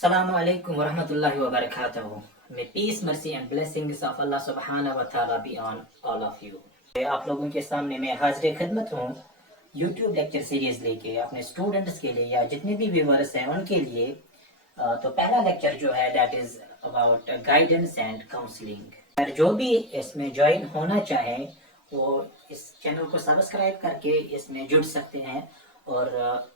Assalamu alaikum wa rahmatullahi wa barakatuh. May peace, mercy and blessings of Allah subhanahu wa ta'ala be on all of you. आप लोगों के सामने मैं हाजिर खिदमत हूँ YouTube लेक्चर सीरीज लेके अपने स्टूडेंट्स के लिए या जितने भी व्यूअर्स हैं उनके लिए। तो पहला लेक्चर जो है that is about guidance and counselling. जो भी इसमें ज्वाइन होना चाहे वो इस चैनल को सब्सक्राइब करके इसमें जुड़ सकते हैं। और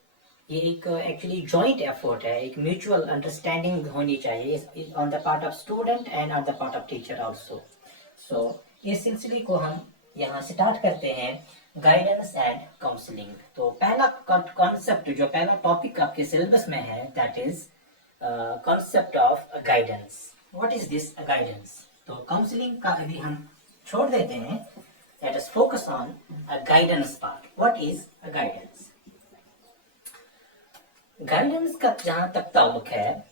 ये एक एक्चुअली जॉइंट एफर्ट है, एक म्यूचुअल अंडरस्टैंडिंग होनी चाहिए on the part of student and on the part of teacher also. So इस सिलसिले को हम यहाँ स्टार्ट करते हैं, गाइडेंस एंड काउंसलिंग। तो पहला कॉन्सेप्ट, जो पहला टॉपिक आपके सिलेबस में है that is concept of guidance. What is this guidance? तो काउंसलिंग का अभी हम छोड़ देते हैं, let us focus on guidance part. What is guidance? Guidance का जहां तक ताल्लुक है,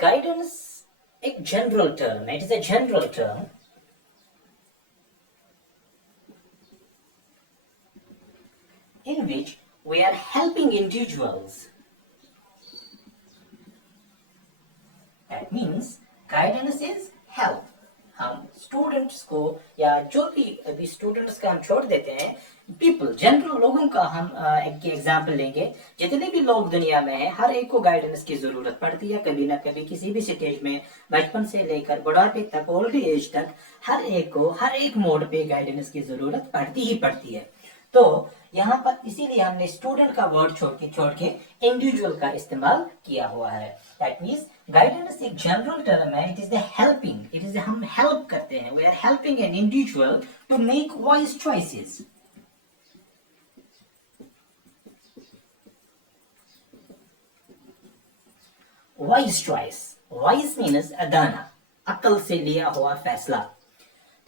गाइडेंस एक जनरल टर्म है। It is a general term in which we are helping individuals. That means guidance is help. हम स्टूडेंट्स को या जो भी अभी स्टूडेंट्स का हम छोड़ देते हैं, पीपल जनरल लोगों का हम एक एग्जांपल लेंगे। जितने भी लोग दुनिया में हैं, हर एक को गाइडेंस की जरूरत पड़ती है कभी ना कभी, किसी भी स्टेज में, बचपन से लेकर बुढ़ापे तक, ओल्ड एज तक, हर एक को हर एक मोड पे गाइडेंस की जरूरत पड़ती ही पड़ती है। तो यहाँ पर इसीलिए हमने स्टूडेंट का वर्ड छोड़ के इंडिविजुअल का इस्तेमाल किया हुआ है। दैट मीन्स गाइडेंस एक जनरल टर्म है। It is the helping, it is हम हेल्प करते हैं, we are helping an individual to make wise choices. Wise choice, wise means दाना, अक्ल से लिया हुआ फैसला।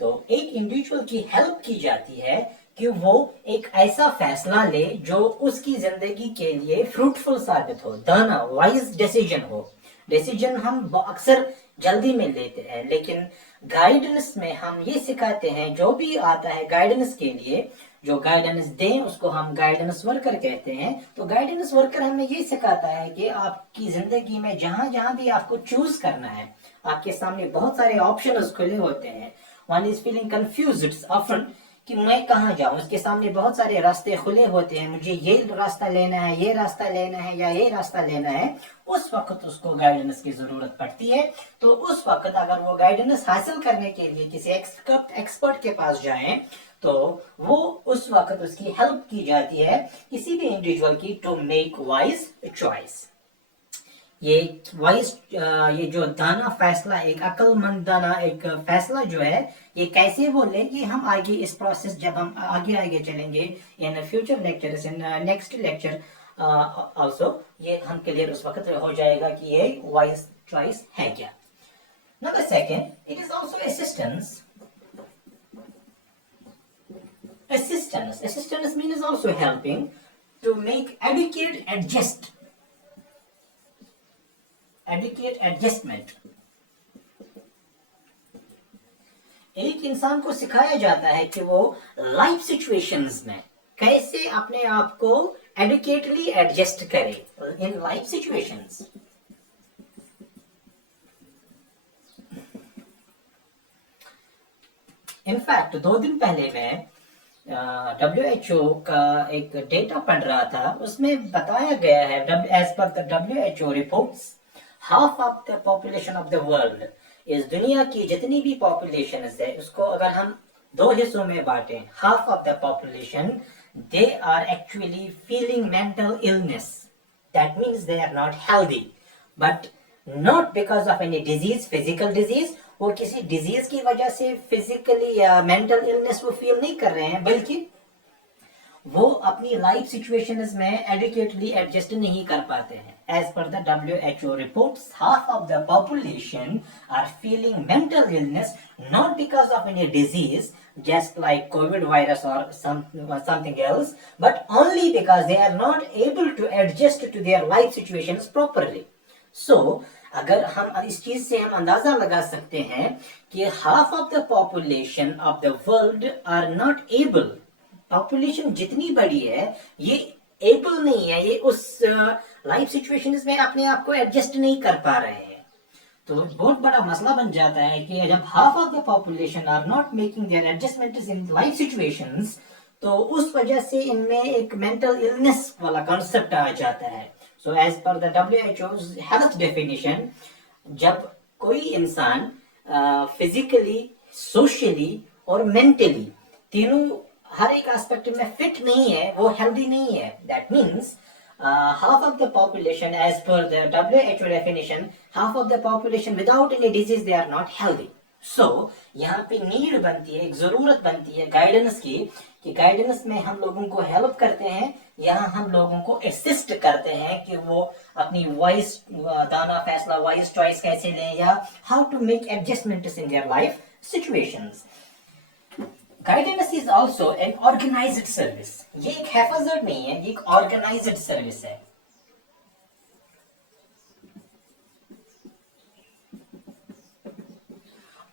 तो एक इंडिविजुअल की हेल्प की जाती है कि वो एक ऐसा फैसला ले जो उसकी जिंदगी के लिए फ्रूटफुल साबित हो, दाना, वाइज डिसीजन हो। डिसीजन हम अक्सर जल्दी में लेते हैं, लेकिन गाइडेंस में हम ये सिखाते हैं, जो भी आता है गाइडेंस के लिए, जो गाइडेंस दें उसको हम गाइडेंस वर्कर कहते हैं। तो गाइडेंस वर्कर हमें ये सिखाता है कि आपकी जिंदगी में जहां जहां भी आपको चूज करना है, आपके सामने बहुत सारे ऑप्शन खुले होते हैं। One is feeling confused often कि मैं कहाँ जाऊं, उसके सामने बहुत सारे रास्ते खुले होते हैं, मुझे ये रास्ता लेना है, ये रास्ता लेना है या ये रास्ता लेना है। उस वक्त उसको गाइडेंस की जरूरत पड़ती है। तो उस वक्त अगर वो गाइडेंस हासिल करने के लिए किसी एक्सपर्ट के पास जाएं, तो वो उस वक्त उसकी हेल्प की जाती है, किसी भी इंडिविजुअल की, टू मेक वाइज चॉइस। ये वाइज, ये जो दाना फैसला, एक अक्लमंद दाना, एक फैसला जो है, ये कैसे वो ले, ये हम आगे इस प्रोसेस जब हम आगे चलेंगे in future lectures, in next lecture also, ये हम क्लियर उस वक्त हो जाएगा कि ये वाइज चॉइस है क्या। Number second, it is also assistance. Assistance means also helping to make educate adjustment। एक इंसान को सिखाया जाता है कि वो लाइफ सिचुएशंस में कैसे अपने आप को एडुकेटली एडजस्ट करे इन लाइफ सिचुएशंस। इनफैक्ट 2 दिन पहले मैं WHO का एक डेटा पढ़ रहा था, उसमें बताया गया है, as per the WHO reports, half of the population of the world, इस दुनिया की जितनी भी पॉपुलेशन है उसको अगर हम 2 हिस्सों में बांटें, half of the population they are actually feeling mental illness. That means they are not healthy, but not because of any disease, physical disease, वो किसी डिजीज की वजह से फिजिकली या मेंटल इलनेस वो फील नहीं कर रहे हैं, बल्कि वो अपनी लाइफ सिचुएशंस में एडुकेटली एडजस्ट नहीं कर पाते हैं। As per the WHO reports, half of the population are feeling mental illness not because of any disease just like COVID virus or something else, but only because they are not able to adjust to their life situations properly. So अगर हम इस चीज से हम अंदाजा लगा सकते हैं कि half of the population of the world are not able, population जितनी बड़ी है ये एबल नहीं है, ये उस लाइफ सिचुएशंस में अपने आप को एडजस्ट नहीं कर पा रहे हैं। तो बहुत बड़ा मसला बन जाता है कि जब half of the population are not making their adjustments in life situations, तो उस वजह से इनमें एक मेंटल इलनेस वाला कॉन्सेप्ट आ जाता है। So as per the WHO health definition, जब कोई इंसान फिजिकली, सोशली और मेंटली तीनों हर एक एस्पेक्ट में फिट नहीं है, वो हेल्दी नहीं है, that means half of the population, as per the WHO definition, half of the population without any disease, they are not healthy. So यहाँ पे नीड बनती है, एक जरूरत बनती है गाइडेंस की, कि गाइडेंस में हम लोगों को हेल्प करते हैं, यहाँ हम लोगों को असिस्ट करते हैं कि वो अपनी वाइज दाना फैसला, वाइज चॉइस कैसे लें, या how to make adjustments in their life situations. Guidance is also an organized service. ये एक हेफाजत नहीं है, ये एक ऑर्गेनाइज्ड सर्विस है।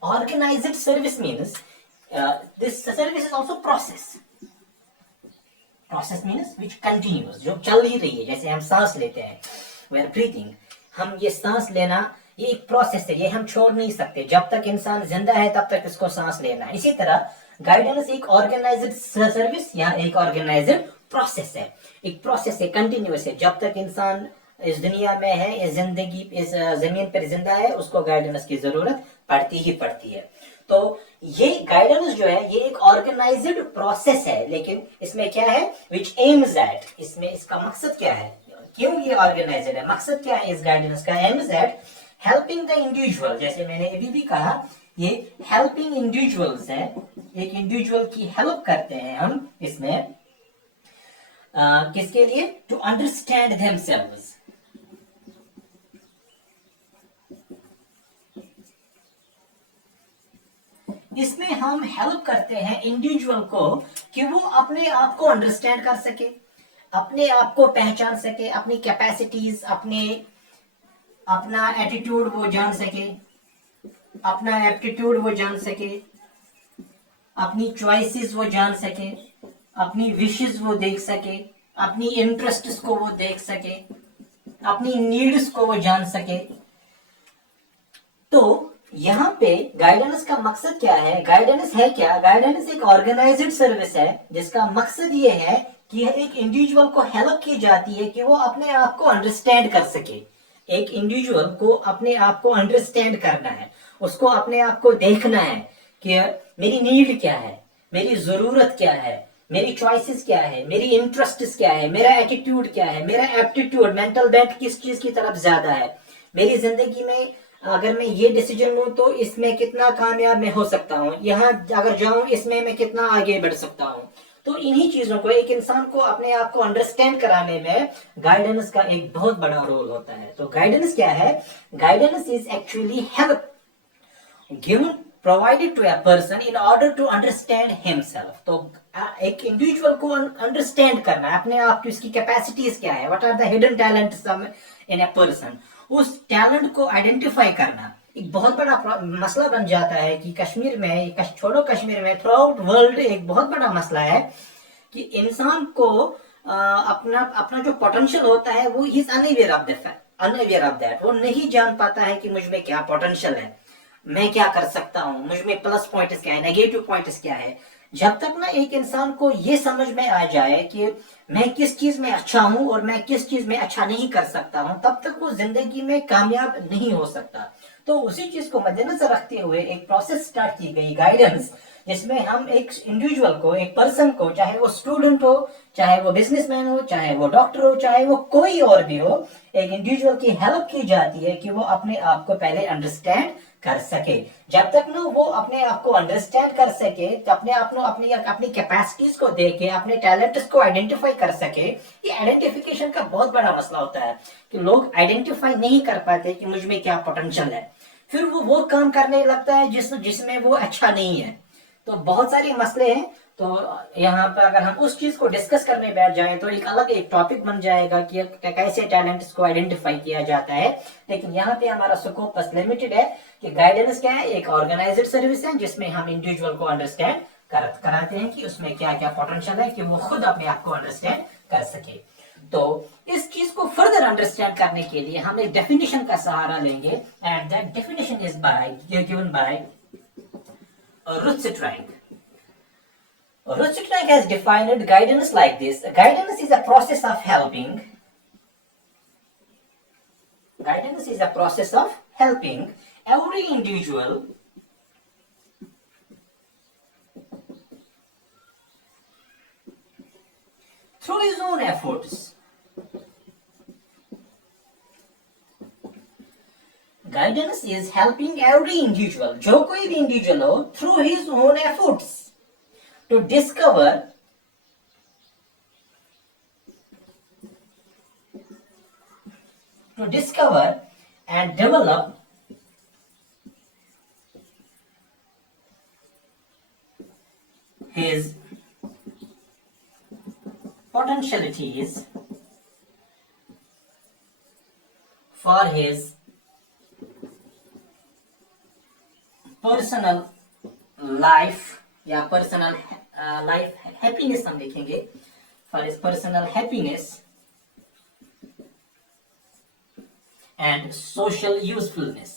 Organized service means this service is also process. Process means which continues, जो चल ही रही है। जैसे हम सांस लेते हैं, we are breathing, हम ये सांस लेना, ये एक प्रोसेस है, ये हम छोड़ नहीं सकते। जब तक इंसान जिंदा है तब तक इसको सांस लेना है। इसी तरह गाइडेंस एक ऑर्गेनाइज्ड सर्विस या एक ऑर्गेनाइज्ड प्रोसेस है, एक प्रोसेस है, कंटिन्यूअस है। जब तक इंसान इस दुनिया में है, इस जिंदगी, इस जमीन पर जिंदा है, उसको गाइडेंस की जरूरत पड़ती ही पड़ती है। तो ये गाइडेंस जो है, ये एक ऑर्गेनाइज्ड प्रोसेस है, लेकिन इसमें क्या है, विच एम्स एट, इसमें इसका मकसद क्या है, क्यों ये ऑर्गेनाइज्ड है, मकसद क्या है इस गाइडेंस का, aims at helping the individual. जैसे मैंने अभी भी कहा, ये हेल्पिंग इंडिविजुअल्स है, एक इंडिविजुअल की हेल्प करते हैं हम इसमें, किसके लिए, टू अंडरस्टैंड देमसेल्व्स। इसमें हम हेल्प करते हैं इंडिविजुअल को कि वो अपने आप को अंडरस्टैंड कर सके, अपने आप को पहचान सके, अपनी कैपेसिटीज, अपना एटीट्यूड वो जान सके, अपना एप्टीट्यूड वो जान सके, अपनी चॉइसेस वो जान सके, अपनी विशेस वो देख सके, अपनी इंटरेस्ट्स को वो देख सके, अपनी नीड्स को वो जान सके। तो यहाँ पे गाइडेंस का मकसद क्या है, गाइडेंस है क्या, गाइडेंस एक ऑर्गेनाइज्ड सर्विस है जिसका मकसद ये है कि एक इंडिविजुअल को हेल्प की जाती है कि वो अपने आप को अंडरस्टैंड कर सके। एक इंडिविजुअल को अपने आप को अंडरस्टैंड करना है, उसको अपने आप को देखना है कि मेरी नीड क्या है, मेरी जरूरत क्या है, मेरी चॉइसेस क्या है, मेरी इंटरेस्ट क्या है, मेरा एटीट्यूड क्या है, मेरा एप्टीट्यूड, मेंटल बेंट किस चीज की तरफ ज्यादा है, मेरी जिंदगी में अगर मैं ये डिसीजन लूं तो इसमें कितना कामयाब मैं हो सकता हूँ, यहाँ अगर जाऊं इसमें मैं कितना आगे बढ़ सकता हूँ। तो इन्हीं चीजों को, एक इंसान को अपने आप को अंडरस्टैंड कराने में गाइडेंस का एक बहुत बड़ा रोल होता है। तो गाइडेंस क्या है, guidance is actually help given provided to a person in order to understand himself। तो एक इंडिविजुअल को अंडरस्टैंड करना है, अपने आप की उसकी कैपेसिटीज क्या है, what are the hidden talents in a person, उस टैलेंट को आइडेंटिफाई करना एक बहुत बड़ा मसला बन जाता है। कि कश्मीर में, छोड़ो कश्मीर में, थ्रू आउट वर्ल्ड एक बहुत बड़ा मसला है कि इंसान को अपना जो पोटेंशियल होता है वो इज अनअवेयर ऑफ दैट, वो नहीं जान पाता है कि मुझ में क्या पोटेंशियल है, मैं क्या कर सकता हूँ, मुझ में प्लस पॉइंट्स क्या है, नेगेटिव पॉइंट्स क्या है। जब तक ना एक इंसान को ये समझ में आ जाए कि मैं किस चीज में अच्छा हूं और मैं किस चीज में अच्छा नहीं कर सकता हूं, तब तक वो जिंदगी में कामयाब नहीं हो सकता। तो उसी चीज को मद्देनजर रखते हुए एक प्रोसेस स्टार्ट की गई, गाइडेंस, जिसमें हम एक इंडिविजुअल को, एक पर्सन को, चाहे वो स्टूडेंट हो, चाहे वो बिजनेसमैन हो, चाहे वो डॉक्टर हो, चाहे वो कोई और भी हो, एक इंडिविजुअल की हेल्प की जाती है कि वो अपने आप को पहले अंडरस्टैंड कर सके। जब तक ना वो अपने आप को अंडरस्टैंड कर सके, अपने आप को, अपनी कैपेसिटीज को देखे, अपने टैलेंट्स को आइडेंटिफाई कर सके। ये आइडेंटिफिकेशन का बहुत बड़ा मसला होता है कि लोग आइडेंटिफाई नहीं कर पाते कि मुझ में क्या पोटेंशियल है, फिर वो काम करने लगता है जिसमें वो अच्छा नहीं है। तो बहुत सारे मसले हैं। तो यहाँ पर अगर हम उस चीज को डिस्कस करने बैठ जाएं तो एक टॉपिक बन जाएगा कि कैसे टैलेंट्स को आइडेंटिफाई किया जाता है। लेकिन यहाँ पे हमारा स्कोप बस लिमिटेड है कि गाइडेंस क्या है, एक ऑर्गेनाइज्ड सर्विस है जिसमें हम इंडिविजुअल को अंडरस्टैंड कराते हैं कि उसमें क्या क्या पोटेंशियल है कि वो खुद अपने आप को अंडरस्टैंड कर सके। तो इस चीज को फर्दर अंडरस्टैंड करने के लिए हम एक डेफिनेशन का सहारा लेंगे, and that definition is given by Rutsitrank. Rutsitrank has defined guidance like this. Guidance is a process of helping. Guidance is a process of helping every individual through his own efforts. Guidance is helping every individual, जो कोई भी individual हो, through his own efforts to discover and develop his potentialities for his personal life या personal life happiness हम लिखेंगे, for his personal happiness and social usefulness.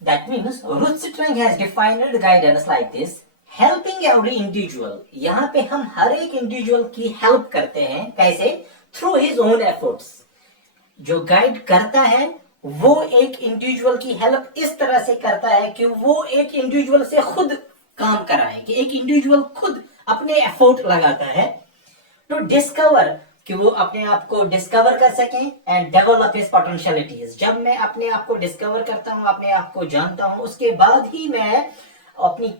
That means Rutsitrank has defined guidance like this, helping every individual. यहाँ पे हम हर एक individual की help करते हैं. कैसे? Through his own efforts. जो गाइड करता है वो एक इंडिविजुअल की हेल्प इस तरह से करता है कि वो एक इंडिविजुअल से खुद काम कराए, कि एक इंडिविजुअल खुद अपने एफर्ट लगाता है टू डिस्कवर, कि वो अपने आप को डिस्कवर कर सकें एंड डेवलप हिज पोटेंशियलिटीज. जब मैं अपने आप को डिस्कवर करता हूं, अपने आप को जानता हूं, उसके बाद ही मैं अपनी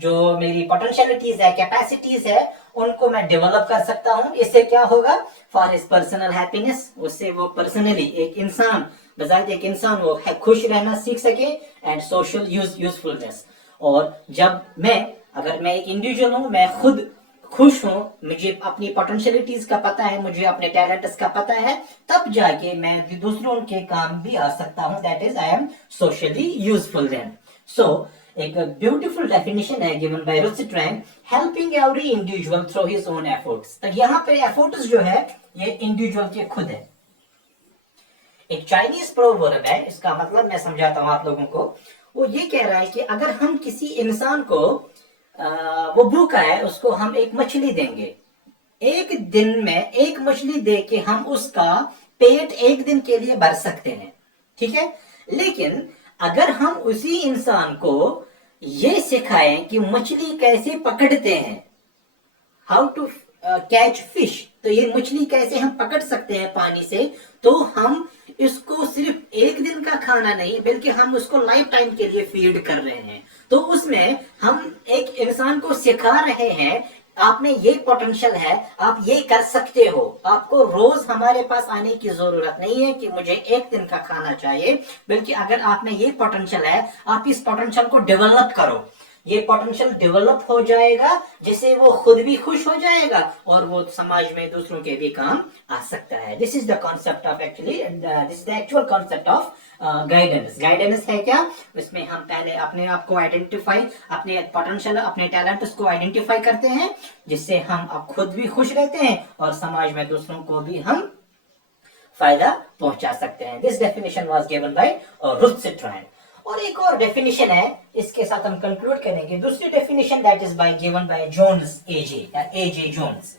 जो मेरी पोटेंशियलिटीज है, कैपेसिटीज है, उनको मैं डेवलप कर सकता हूं. इससे क्या होगा? For his personal happiness. उससे वो पर्सनली एक इंसान, बजाय एक इंसान वो खुश रहना सीख सके, एंड सोशल यूजफुलनेस. और जब अगर मैं एक इंडिविजुअल हूं, मैं खुद खुश हूं, मुझे अपनी पोटेंशियलिटीज का पता है, मुझे अपने टैलेंट्स का पता है, तब जाके मैं दूसरों के काम भी आ सकता हूं. That is I am socially useful then. So एक ब्यूटीफुल डेफिनेशन है given by Rutsitrank, helping every individual through his own efforts. तो यहाँ पे एफर्ट्स जो है ये इंडिविजुअल के खुद है. एक चाइनीज प्रोवर्ब है, इसका मतलब मैं समझाता हूं आप लोगों को. वो ये कह रहा है कि अगर हम किसी इंसान को वो भूखा है, उसको हम एक मछली देंगे, एक दिन में एक मछली दे के हम उसका पेट एक दिन के लिए भर सकते हैं, ठीक है. लेकिन अगर हम उसी इंसान को ये सिखाएं कि मछली कैसे पकड़ते हैं, हाउ टू कैच फिश, तो ये मछली कैसे हम पकड़ सकते हैं पानी से, तो हम इसको सिर्फ एक दिन का खाना नहीं, बल्कि हम उसको लाइफ टाइम के लिए फीड कर रहे हैं. तो उसमें हम एक इंसान को सिखा रहे हैं, आप में ये पोटेंशियल है, आप ये कर सकते हो. आपको रोज हमारे पास आने की जरूरत नहीं है कि मुझे एक दिन का खाना चाहिए, बल्कि अगर आप में ये पोटेंशियल है, आप इस पोटेंशियल को डेवलप करो. ये पोटेंशियल डेवलप हो जाएगा, जिससे वो खुद भी खुश हो जाएगा और वो समाज में दूसरों के भी काम आ सकता है. This is the concept of this is the actual concept of guidance. Guidance है क्या? इसमें हम पहले अपने आप को आइडेंटिफाई, अपने पोटेंशियल, अपने टैलेंट्स को आइडेंटिफाई करते हैं, जिससे हम अब खुद भी खुश रहते हैं और समाज में दूसरों को भी हम फायदा पहुंचा सकते हैं. This definition was given by Rutsitrank. और एक और डेफिनेशन है, इसके साथ हम कंक्लूड करेंगे. दूसरी definition that is given by Jones, A J Jones.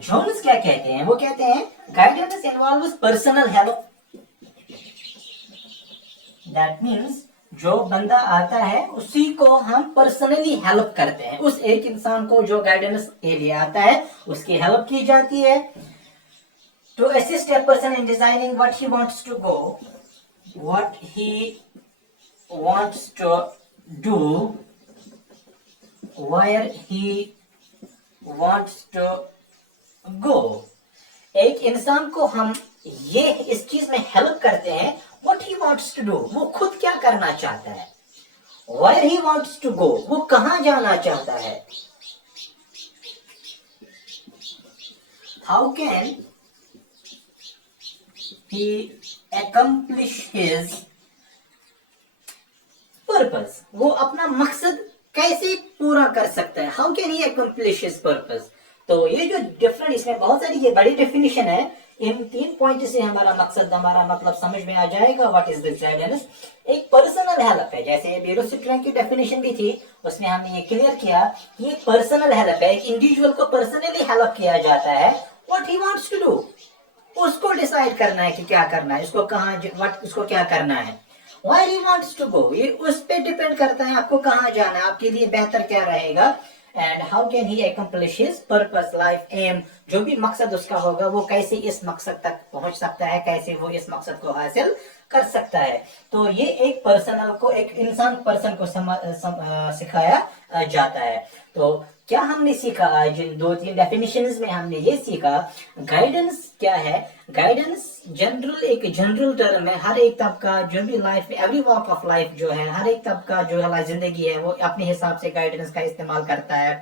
Jones क्या कहते हैं? वो कहते हैं guidance involves personal help. That means जो बंदा आता है उसी को हम पर्सनली हेल्प करते हैं. उस एक इंसान को जो गाइडेंस के लिए आता है उसकी हेल्प की जाती है. To assist a person in designing what he wants to do, where he wants to go. एक इंसान को हम ये इस चीज में हेल्प करते हैं, what he wants to do, वो खुद क्या करना चाहता है. where he wants to go, वो कहां जाना चाहता है. how can he accomplish his purpose, वो अपना मकसद कैसे पूरा कर सकता है, how can he accomplish his purpose। तो ये जो डिफरेंट, इसमें बहुत सारी ये बड़ी डेफिनेशन है, इन 3 पॉइंट से हमारा मकसद, हमारा मतलब समझ में आ जाएगा व्हाट इज दिस गाइडेंस। एक पर्सनल हेल्प है, जैसे बेरोसिट्रैन की डेफिनेशन भी थी, उसमें हमने ये क्लियर किया कि एक पर्सनल हेल्प है, एक इंडिविजुअल को पर्सनली हेल्प किया जाता है, what he wants to do, उसको डिसाइड करना है कि क्या करना है, इसको कहाँ, व्हाट, उसको क्या करना है, where he wants to go, ये उस पे डिपेंड करता है आपको कहाँ जाना है, आपके लिए बेहतर क्या रहेगा, and how can he accomplish his purpose, life aim, जो भी मकसद उसका होगा वो कैसे इस मकसद तक पहुंच सकता है, कैसे वो इस मकसद को हासिल कर सकता है। तो ये एक पर्सनल को, एक इंसान पर्सन को सिखाया जाता है। तो क्या हमने सीखा आज इन 2-3 डेफिनेशंस में, हमने ये सीखा गाइडेंस क्या है। गाइडेंस जनरल, एक जनरल टर्म है, हर एक तबका जो भी life, every walk of life जो है, हर एक तबका जो है जिंदगी है, वो अपने हिसाब से गाइडेंस का इस्तेमाल करता है।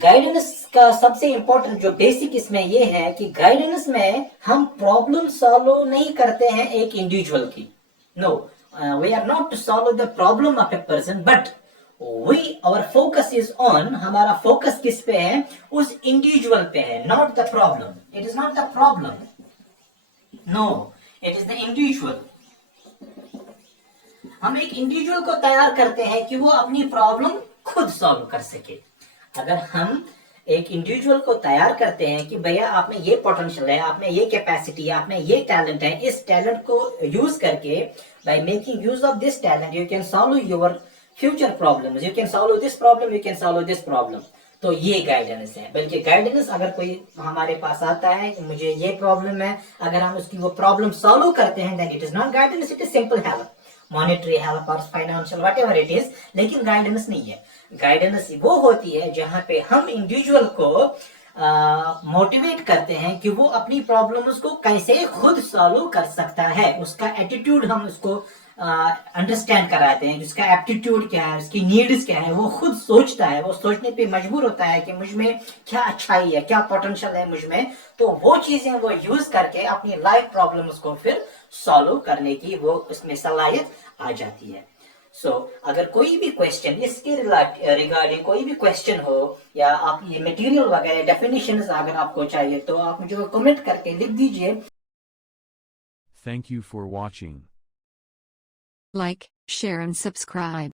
गाइडेंस का सबसे इंपॉर्टेंट जो बेसिक इसमें ये है कि गाइडेंस में हम प्रॉब्लम सॉल्व नहीं करते हैं एक इंडिविजुअल की, no, we are not to solve the problem of a person, but we, our focus is on, हमारा फोकस किस पे है, उस इंडिविजुअल पे है, not the problem, it is not the problem, no, it is the individual. हम एक इंडिविजुअल को तैयार करते हैं कि वो अपनी प्रॉब्लम खुद सॉल्व कर सके। अगर हम एक इंडिविजुअल को तैयार करते हैं कि भैया आप में ये पोटेंशियल है, आप में ये कैपेसिटी है, आप में ये टैलेंट है, इस टैलेंट को यूज करके, by making use of this talent you can solve your future problems, you can solve this problem, you can solve this problem. तो ये गाइडेंस है। बल्कि गाइडेंस, अगर कोई हमारे पास आता है कि मुझे ये प्रॉब्लम है, अगर हम उसकी वो प्रॉब्लम सॉल्व करते हैं, then it is not guidance, it is simple help, monetary help और फाइनेंशियल व्हाटएवर इट इज, लेकिन गाइडेंस नहीं है। गाइडेंस वो होती है जहां पे हम इंडिविजुअल को मोटिवेट करते हैं कि वो अपनी प्रॉब्लम्स को कैसे खुद सॉल्व कर सकता है, उसका एटीट्यूड हम उसको अंडरस्टैंड कराते हैं, उसका एप्टीट्यूड क्या है, उसकी नीड्स क्या है, वो खुद सोचता है, वो सोचने पे मजबूर होता है कि मुझ में क्या अच्छाई है, क्या पोटेंशियल है मुझ में, तो वो चीजें वो यूज करके अपनी लाइफ प्रॉब्लम्स को फिर सॉल्व करने की वो उसमें सलाहियत आ जाती है। अगर कोई भी क्वेश्चन इसके रिगार्डिंग कोई भी क्वेश्चन हो, या आप ये मटेरियल वगैरह डेफिनेशंस अगर आपको चाहिए, तो आप मुझे कमेंट करके लिख दीजिए। Thank you for watching. Like, share and subscribe.